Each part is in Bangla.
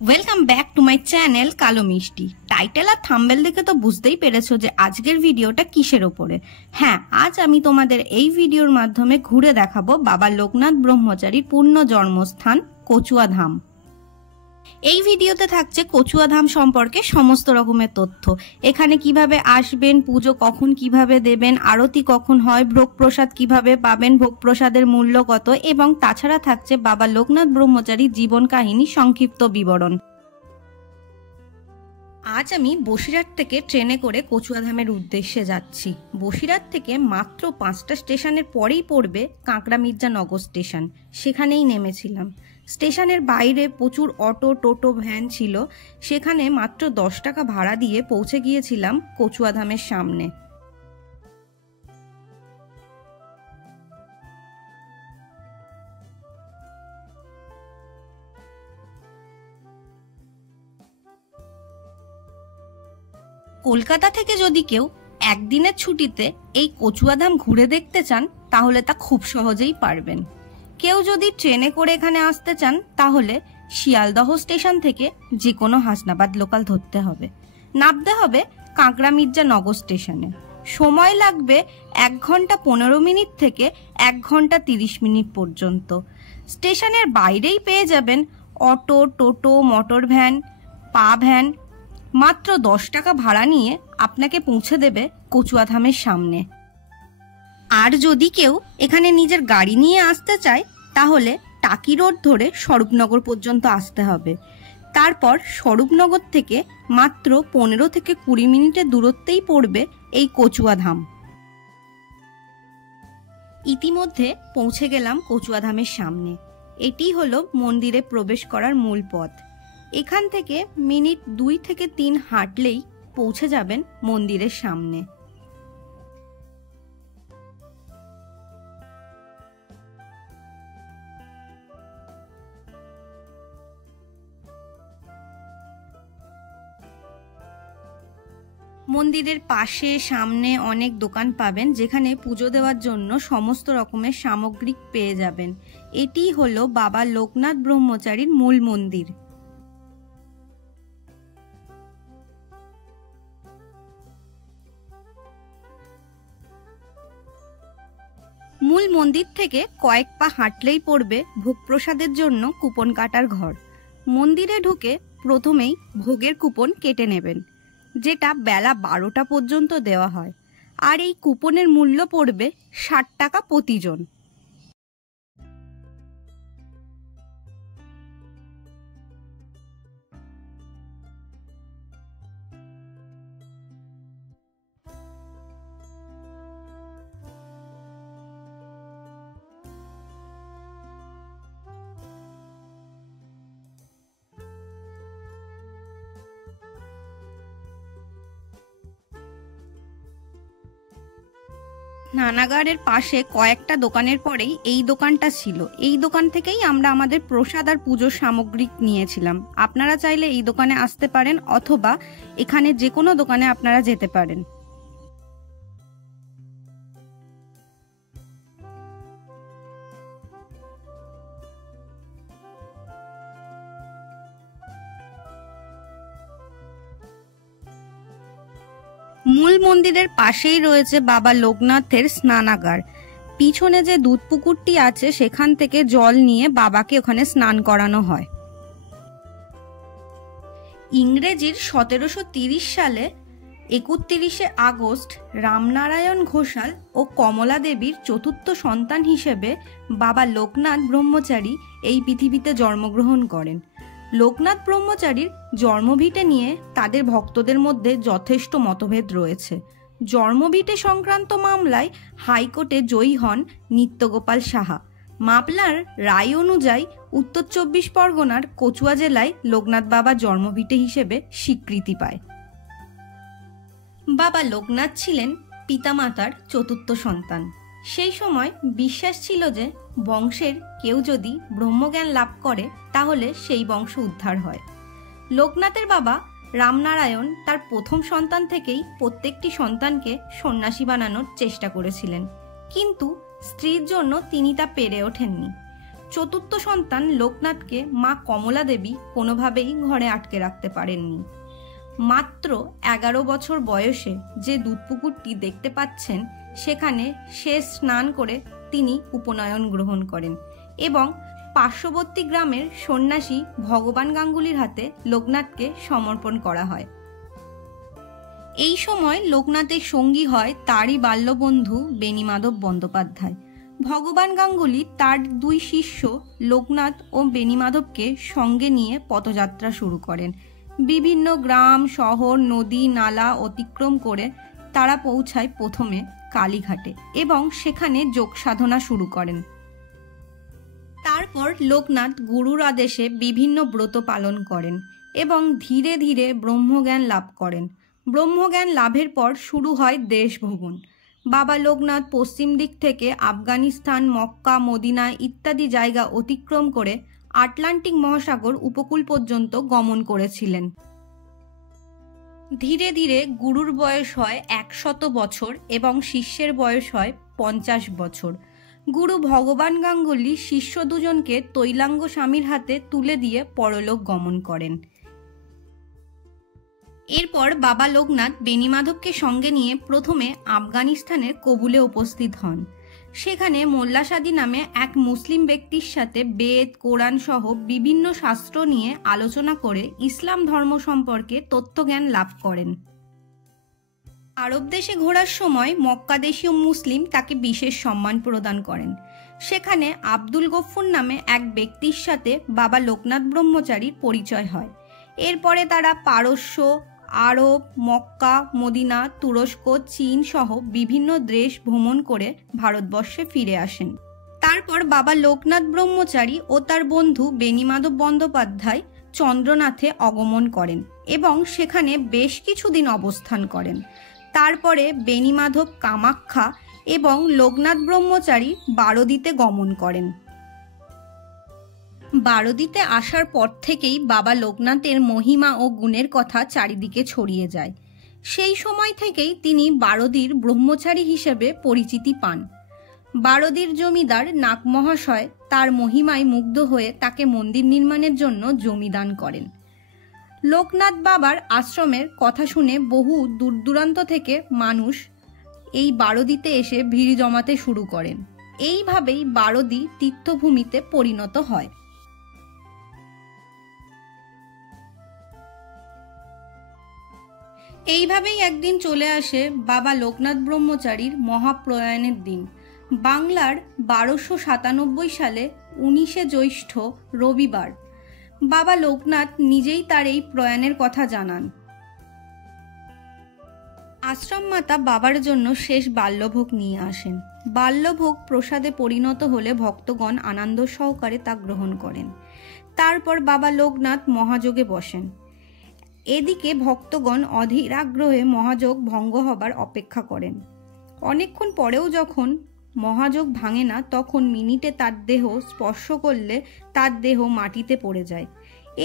Welcome back to my channel কালো মিষ্টি। টাইটেল আর থাম্বনেল দেখে তো বুঝতেই পেরেছো যে আজকের ভিডিওটা কিসের ওপরে। হ্যাঁ, আজ আমি তোমাদের এই ভিডিওর মাধ্যমে ঘুরে দেখাবো বাবা লোকনাথ ব্রহ্মচারীর পূর্ণ জন্মস্থান কচুয়া ধাম। এই ভিডিওতে থাকছে কচুয়া ধাম সম্পর্কে সমস্ত রকমের তথ্য। এখানে কিভাবে আসবেন, পুজো কখন কিভাবে দেবেন, আরতি কখন হয়, ভোগ প্রসাদ কিভাবে পাবেন, ভোগ প্রসাদের মূল্য কত, এবং তাছাড়া থাকছে বাবা লোকনাথ ব্রহ্মচারীর জীবন কাহিনী সংক্ষিপ্ত বিবরণ। আজ আমি বসিরহাট থেকে ট্রেনে করে কচুয়া ধামের উদ্দেশ্যে যাচ্ছি। বসিরহাট থেকে মাত্র 5টা স্টেশনের পরেই পড়বে কাঁকড়া মির্জানগর স্টেশন। সেখানেই নেমেছিলাম। স্টেশনের বাইরে প্রচুর অটো, টোটো, ভ্যান ছিল। সেখানে মাত্র 10 টাকা ভাড়া দিয়ে পৌঁছে গিয়েছিলাম কচুয়া ধামের সামনে। কলকাতা থেকে যদি কেউ একদিনের ছুটিতে এই কচুয়া ধাম ঘুরে দেখতে চান তাহলে তা খুব সহজেই পারবেন। কেউ যদি ট্রেনে করে এখানে আসতে চান তাহলে শিয়ালদহ স্টেশন থেকে যে কোনো হাসনাবাদ লোকাল ধরতে হবে। নামতে হবে কাঁকড়া মির্জানগর স্টেশনে। সময় লাগবে 1 ঘন্টা 15 মিনিট থেকে 1 ঘন্টা 30 মিনিট পর্যন্ত। স্টেশনের বাইরেই পেয়ে যাবেন অটো, টোটো, মোটর ভ্যান, পা ভ্যান। মাত্র 10 টাকা ভাড়া নিয়ে আপনাকে পৌঁছে দেবে কচুয়া ধামের সামনে। আর যদি কেউ এখানে নিজের গাড়ি নিয়ে আসতে চায় তাহলে টাকি রোড ধরে স্বরূপনগর পর্যন্ত আসতে হবে। তারপর স্বরূপনগর থেকে মাত্র 15 থেকে 20 মিনিটের দূরত্বেই পড়বে এই কচুয়া ধাম। ইতিমধ্যে পৌঁছে গেলাম কচুয়া ধামের সামনে। এটি হলো মন্দিরে প্রবেশ করার মূল পথ। এখান থেকে মিনিট 2 থেকে 3 হাঁটলেই পৌঁছে যাবেন মন্দিরের সামনে। মন্দিরের পাশে সামনে অনেক দোকান পাবেন যেখানে পুজো দেওয়ার জন্য সমস্ত রকমের সামগ্রী পেয়ে যাবেন। এটি হলো বাবা লোকনাথ ব্রহ্মচারীর মূল মন্দির। মূল মন্দির থেকে কয়েক পা হাঁটলেই পড়বে ভোগ প্রসাদের জন্য কুপন কাটার ঘর। মন্দিরে ঢুকে প্রথমেই ভোগের কুপন কেটে নেবেন, যেটা বেলা 12টা পর্যন্ত দেওয়া হয়। আর এই কুপনের মূল্য পড়বে 60 টাকা প্রতিজন। স্নানাগারের পাশে কয়েকটা দোকানের পরেই এই দোকানটা ছিল। এই দোকান থেকেই আমরা আমাদের প্রসাদ আর পুজোর সামগ্রী নিয়েছিলাম। আপনারা চাইলে এই দোকানে আসতে পারেন অথবা এখানে যে কোনো দোকানে আপনারা যেতে পারেন। মূল মন্দিরের পাশেই রয়েছে বাবা লোকনাথের স্নানাগার। পিছনে যে দুধ পুকুরটি আছে সেখান থেকে জল নিয়ে বাবাকে ওখানে স্নান করানো হয়। ইংরেজির 1730 সালে 31শে আগস্ট রামনারায়ণ ঘোষাল ও কমলা দেবীর চতুর্থ সন্তান হিসেবে বাবা লোকনাথ ব্রহ্মচারী এই পৃথিবীতে জন্মগ্রহণ করেন। লোকনাথ ব্রহ্মচারীর জন্মভিটে নিয়ে তাদের ভক্তদের মধ্যে যথেষ্ট মতভেদ রয়েছে। জন্মভিটে সংক্রান্ত মামলায় হাইকোর্টে জয়ী হন নিত্যগোপাল সাহা। মামলার রায় অনুযায়ী উত্তর 24 পরগনার কচুয়া জেলায় লোকনাথ বাবা জন্মভিটে হিসেবে স্বীকৃতি পায়। বাবা লোকনাথ ছিলেন পিতামাতার চতুর্থ সন্তান। সেই সময় বিশ্বাস ছিল যে বংশের কেউ যদি ব্রহ্মজ্ঞান লাভ করে তাহলে সেই বংশ উদ্ধার হয়। লোকনাথের বাবা রামনারায়ণ তার প্রথম সন্তান থেকেই প্রত্যেকটি সন্তানকে সন্ন্যাসী বানানোর চেষ্টা করেছিলেন, কিন্তু স্ত্রীর জন্য তিনি তা পেরে ওঠেননি। চতুর্থ সন্তান লোকনাথকে মা কমলা দেবী কোনোভাবেই ঘরে আটকে রাখতে পারেননি। মাত্র 11 বছর বয়সে যে দুধপুকুরটি দেখতে পাচ্ছেন, সেখানে শেষ স্নান করে তিনি উপনয়ন গ্রহণ করেন এবং পার্শ্ববর্তী গ্রামের সন্ন্যাসী ভগবান গাঙ্গুলির হাতে লোকনাথকে সমর্পণ করা হয়। এই সময় লোকনাথের সঙ্গী হয় তারই বাল্যবন্ধু বেণীমাধব বন্দ্যোপাধ্যায়। ভগবান গাঙ্গুলি তার 2 শিষ্য লোকনাথ ও বেণীমাধবকে সঙ্গে নিয়ে পথযাত্রা শুরু করেন। বিভিন্ন গ্রাম, শহর, নদী, নালা অতিক্রম করে তারা পৌঁছায় প্রথমে কালীঘাটে এবং সেখানে যোগ সাধনা শুরু করেন। তারপর লোকনাথ গুরুর আদেশে বিভিন্ন ব্রত পালন করেন এবং ধীরে ধীরে ব্রহ্মজ্ঞান লাভ করেন। ব্রহ্মজ্ঞান লাভের পর শুরু হয় দেশ ভ্রমণ। বাবা লোকনাথ পশ্চিম দিক থেকে আফগানিস্তান, মক্কা, মদিনা ইত্যাদি জায়গা অতিক্রম করে আটলান্টিক মহাসাগর উপকূল পর্যন্ত গমন করেছিলেন। ধীরে ধীরে গুরুর বয়স হয় 100 বছর এবং শিষ্যের বয়স হয় 50 বছর। গুরু ভগবান গাঙ্গুলি শিষ্য দুজনকে তৈলাঙ্গ স্বামীর হাতে তুলে দিয়ে পরলোক গমন করেন। এরপর বাবা লোকনাথ বেণীমাধবকে সঙ্গে নিয়ে প্রথমে আফগানিস্তানের কবুলে উপস্থিত হন। সেখানে মোল্লা সাদি নামে এক মুসলিম ব্যক্তির সাথে বেদ, কোরআন সহ বিভিন্ন শাস্ত্র নিয়ে আলোচনা করে ইসলাম ধর্ম সম্পর্কে তত্ত্বজ্ঞান লাভ করেন। আরব দেশে ঘোরার সময় মক্কাদেশীয় মুসলিম তাকে বিশেষ সম্মান প্রদান করেন। সেখানে আব্দুল গফুর নামে এক ব্যক্তির সাথে বাবা লোকনাথ ব্রহ্মচারীর পরিচয় হয়। এরপরে তারা পারস্য, আরব, মক্কা, মদিনা, তুরস্ক, চীন সহ বিভিন্ন দেশ ভ্রমণ করে ভারতবর্ষে ফিরে আসেন। তারপর বাবা লোকনাথ ব্রহ্মচারী ও তার বন্ধু বেণীমাধব বন্দ্যোপাধ্যায় চন্দ্রনাথে আগমন করেন এবং সেখানে বেশ কিছুদিন অবস্থান করেন। তারপরে বেণীমাধব কামাখ্যা এবং লোকনাথ ব্রহ্মচারী বারোদিতে গমন করেন। বারোদিতে আসার পর থেকেই বাবা লোকনাথের মহিমা ও গুণের কথা চারিদিকে ছড়িয়ে যায়। সেই সময় থেকেই তিনি বারোদির ব্রহ্মচারী হিসেবে পরিচিতি পান। বারোদির জমিদার নাগ মহাশয় তার মহিমায় মুগ্ধ হয়ে তাকে মন্দির নির্মাণের জন্য জমি দান করেন। লোকনাথ বাবার আশ্রমের কথা শুনে বহু দূর দূরান্ত থেকে মানুষ এই বারোদিতে এসে ভিড় জমাতে শুরু করেন। এইভাবেই বারোদি তীর্থভূমিতে পরিণত হয়। এইভাবেই একদিন চলে আসে বাবা লোকনাথ ব্রহ্মচারীর মহাপ্রয়াণের দিন। বাংলার 1297 সালে 19 জ্যৈষ্ঠ রবিবার বাবা লোকনাথ নিজেই তার এই প্রয়াণের কথা জানান। আশ্রম মাতা বাবার জন্য শেষ বাল্যভোগ নিয়ে আসেন। বাল্যভোগ প্রসাদে পরিণত হলে ভক্তগণ আনন্দ সহকারে তা গ্রহণ করেন। তারপর বাবা লোকনাথ মহাযোগে বসেন। এদিকে ভক্তগণ অধীর আগ্রহে মহাযোগ ভঙ্গ হবার অপেক্ষা করেন। অনেকক্ষণ পরেও যখন মহাযোগ ভাঙে না, তখন মিনিটে তার দেহ স্পর্শ করলে তার দেহ মাটিতে পড়ে যায়।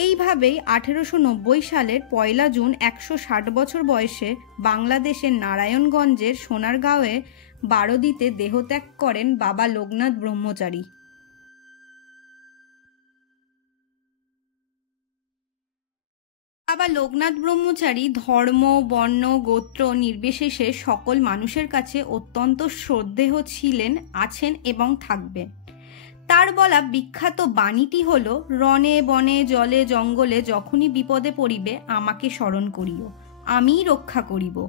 এইভাবেই 1890 সালের 1 জুন 160 বছর বয়সে বাংলাদেশের নারায়ণগঞ্জের সোনারগাঁওয়ে বারোদিতে দেহত্যাগ করেন বাবা লোকনাথ ব্রহ্মচারী। বাবা লোকনাথ ব্রহ্মচারী ধর্ম, বর্ণ, গোত্র নির্বিশেষে সকল মানুষের কাছে অত্যন্ত শ্রদ্ধেয় ছিলেন, আছেন এবং থাকবেন। তার বলা বিখ্যাত বাণীটি হল, রণে বনে জলে জঙ্গলে যখনই বিপদে পড়িবে আমাকে স্মরণ করিও, আমিই রক্ষা করিব।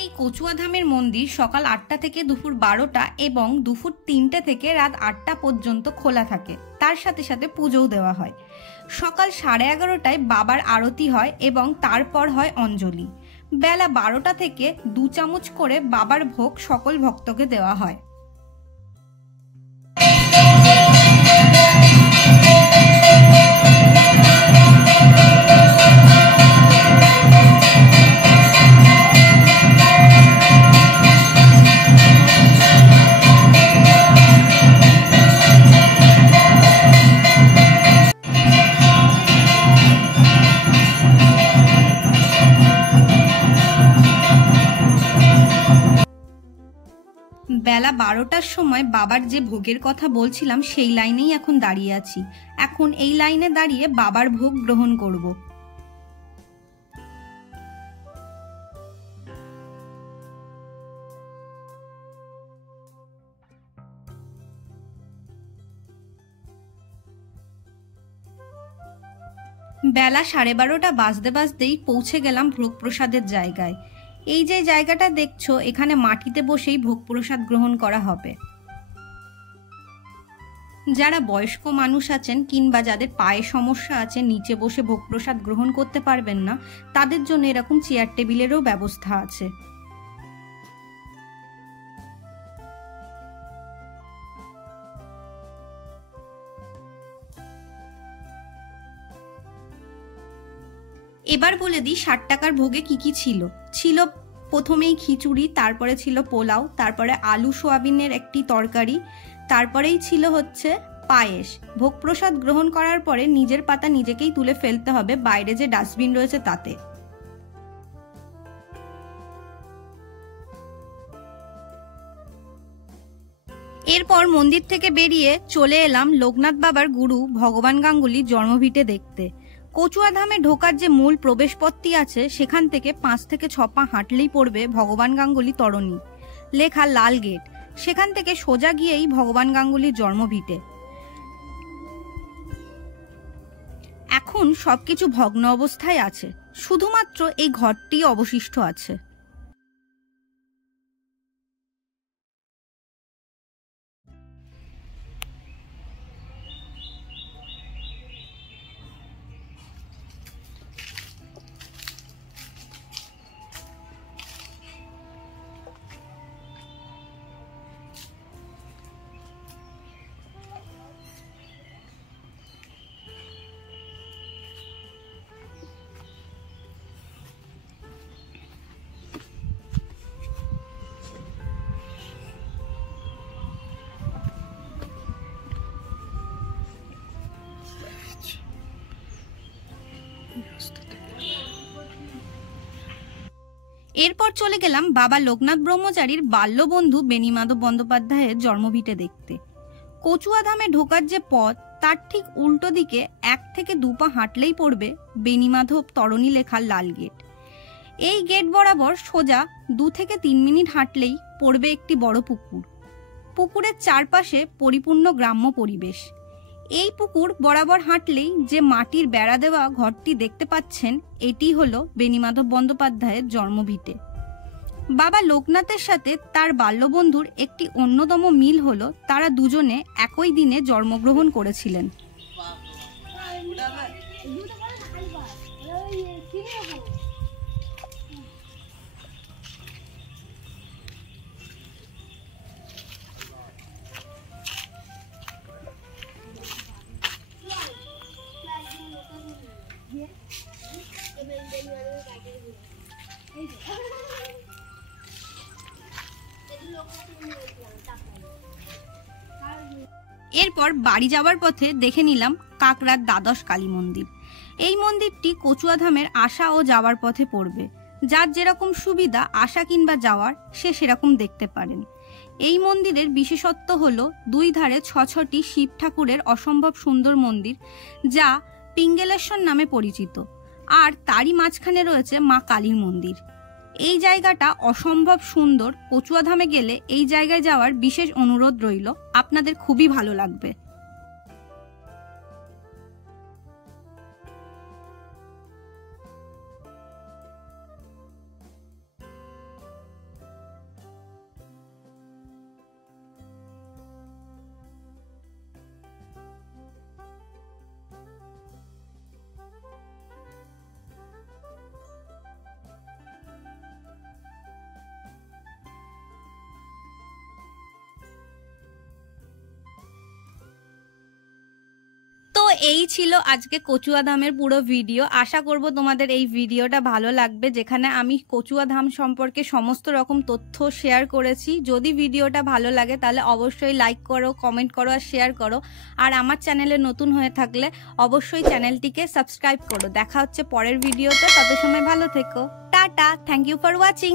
এই কচুয়াধামের মন্দির সকাল 8টা থেকে দুপুর 12টা এবং দুপুর 3টে থেকে রাত 8টা পর্যন্ত খোলা থাকে। তার সাথে সাথে পুজোও দেওয়া হয়। সকাল 11:30টায় বাবার আরতি হয় এবং তারপর হয় অঞ্জলি। বেলা 12টা থেকে 2 চামচ করে বাবার ভোগ সকল ভক্তকে দেওয়া হয়। 12টার সময় বাবার যে ভোগের কথা বলছিলাম সেই লাইনেই এখন দাঁড়িয়ে আছি। এখন এই লাইনে দাঁড়িয়ে বাবার ভোগ গ্রহণ করব। বেলা 12:30 বাজতে বাজতেই পৌঁছে গেলাম ভোগ প্রসাদের জায়গায়। এই যে জায়গাটা দেখছো, এখানে মাটিতে বসেই ভোগ প্রসাদ গ্রহণ করা হবে। যারা বয়স্ক মানুষ আছেন কিংবা যাদের পায়ে সমস্যা আছে, নিচে বসে ভোগ প্রসাদ গ্রহণ করতে পারবেন না, তাদের জন্য এরকম চেয়ার টেবিলেরও ব্যবস্থা আছে। এবার বলে দিই 60 টাকার ভোগে কি কি ছিল। ছিল প্রথমেই খিচুড়ি, তারপরে ছিল পোলাও, তারপরে আলু সোয়াবিনের একটি তরকারি, তারপরেই ছিল হচ্ছে পায়েস। ভোগ প্রসাদ গ্রহণ করার পরে নিজের পাতা নিজেকেই তুলে ফেলতে হবে, বাইরে যে ডাস্টবিন রয়েছে তাতে। এরপর মন্দির থেকে বেরিয়ে চলে এলাম লোকনাথ বাবার গুরু ভগবান গাঙ্গুলির জন্মভিটে দেখতে। কচুয়াধামে ঢোকার যে মূল প্রবেশপথটি আছে, সেখান থেকে 5 থেকে 6 পা হাঁটলেই পড়বে ভগবান গাঙ্গুলি তরণী, লেখা লাল গেট। সেখান থেকে সোজা গিয়েই ভগবান গাঙ্গুলির জন্মভিটে। এখন সবকিছু ভগ্ন অবস্থায় আছে, শুধুমাত্র এই ঘরটি অবশিষ্ট আছে। এরপর চলে গেলাম বাবা লোকনাথ ব্রহ্মচারীর বাল্যবন্ধু বেণীমাধব বন্দ্যোপাধ্যায়ের জন্মভিটে দেখতে। কচুয়াধামে ঢোকার যে পথ, তার ঠিক উল্টো দিকে 1 থেকে 2 পা হাঁটলেই পড়বে বেণীমাধব তরণী লেখা লাল গেট। এই গেট বরাবর সোজা 2 থেকে 3 মিনিট হাঁটলেই পড়বে একটি বড় পুকুর। পুকুরের চারপাশে পরিপূর্ণ গ্রাম্য পরিবেশ। এই পুকুর বরাবর হাঁটলেই যে মাটির বেড়া দেওয়া ঘরটি দেখতে পাচ্ছেন, এটি হলো বেণীমাধব বন্দ্যোপাধ্যায়ের জন্মভিটে। বাবা লোকনাথের সাথে তার বাল্যবন্ধুর একটি অন্যতম মিল হলো তারা দুজনে একই দিনে জন্মগ্রহণ করেছিলেন। এরপর বাড়ি যাওয়ার পথে দেখে নিলাম কাকড়ার দ্বাদশ কালী মন্দির। এই মন্দিরটি কচুয়াধামের আসা ও যাওয়ার পথে পড়বে। যার যেরকম সুবিধা আসা কিংবা যাওয়ার, সে সেরকম দেখতে পারেন। এই মন্দিরের বিশেষত্ব হলো 2 ধারে 6টি শিব ঠাকুরের অসম্ভব সুন্দর মন্দির, যা পিঙ্গলেশ্বর নামে পরিচিত। আর তারই মাঝখানে রয়েছে মা কালীর মন্দির। এই জায়গাটা অসম্ভব সুন্দর। কচুয়াধামে গেলে এই জায়গায় যাওয়ার বিশেষ অনুরোধ রইল, আপনাদের খুবই ভালো লাগবে। এই ছিল আজকে কচুয়াধামের পুরো ভিডিও। আশা করব তোমাদের এই ভিডিওটা ভালো লাগবে, যেখানে আমি কচুয়াধাম সম্পর্কে সমস্ত রকম তথ্য শেয়ার করেছি। যদি ভিডিওটা ভালো লাগে তাহলে অবশ্যই লাইক করো, কমেন্ট করো আর শেয়ার করো। আর আমার চ্যানেলে নতুন হয়ে থাকলে অবশ্যই চ্যানেলটিকে সাবস্ক্রাইব করো। দেখা হচ্ছে পরের ভিডিওতে, তত সময় ভালো থেকো। Tata, thank you for watching.